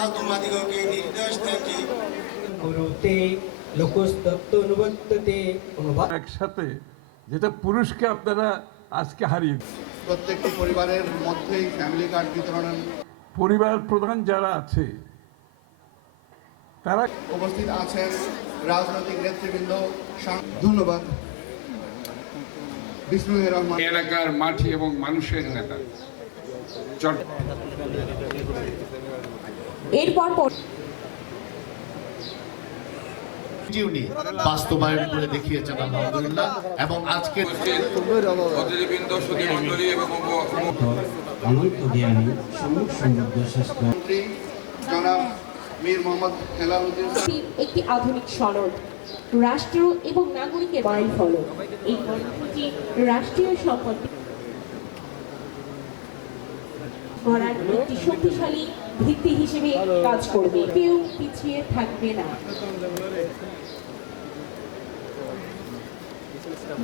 তাহা তোমাদিগকে নির্দেশ থাকি কুরুতে লোকস্তত্ত্বনুবর্ততে অনুবাদ একসাথে যেটা পুরুষকে আপনারা আজকে হারিয়ে প্রত্যেকটি পরিবারের মধ্যেই ফ্যামিলি কার্ড বিতরণ পরিবার প্রধান যারা আছে তারা উপস্থিত আছেন রাজনৈতিক নেতৃবৃন্দ। ধন্যবাদ। বিসমিল্লাহির রহমান। এলাকার মাটি এবং মানুষের নেতা এরপর বাস্তবায়ন করে দেখিয়েছেন আলহামদুলিল্লাহ। এবং আজকে অতিথিবৃন্দ সুধীমণ্ডলী এবং অনন্ত জ্ঞানী সমৃদ্ধ শ্রেষ্ঠ জনাব মীর মোহাম্মদ হেলালুদ্দিন একটি আধুনিক সনদ রাষ্ট্র এবং নাগরিকের মাইল ফলক। এই গ্রন্থটি রাষ্ট্রীয় সম্পত্তি গড়ার একটি শক্তিশালী ভিত্তি হিসেবে কাজ করবে, কেউ পিছিয়ে থাকবে না।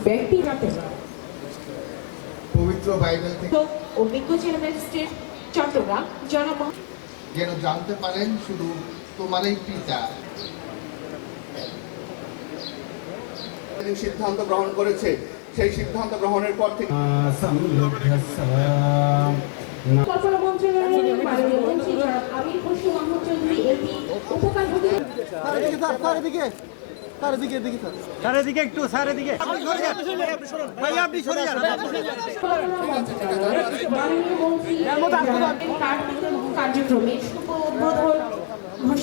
ব্যক্তিগত পবিত্র বাইবেল থেকে অভিজ্ঞ জেলা ম্যাজিস্ট্রেট চট্টগ্রাম জনাব যেন জানতে পারেন শুধু তোমারই পিতা সিদ্ধান্ত গ্রহণ করেছে, সেই সিদ্ধান্ত গ্রহণের পর থেকে কল্পনা মন্ত্রণালয়ের মাননীয় মন্ত্রী জনাব আমির খসরু মাহমুদ চৌধুরী এমপি উপকার মাননীয় মন্ত্রী কার্যক্রমের শুভ উদ্বোধন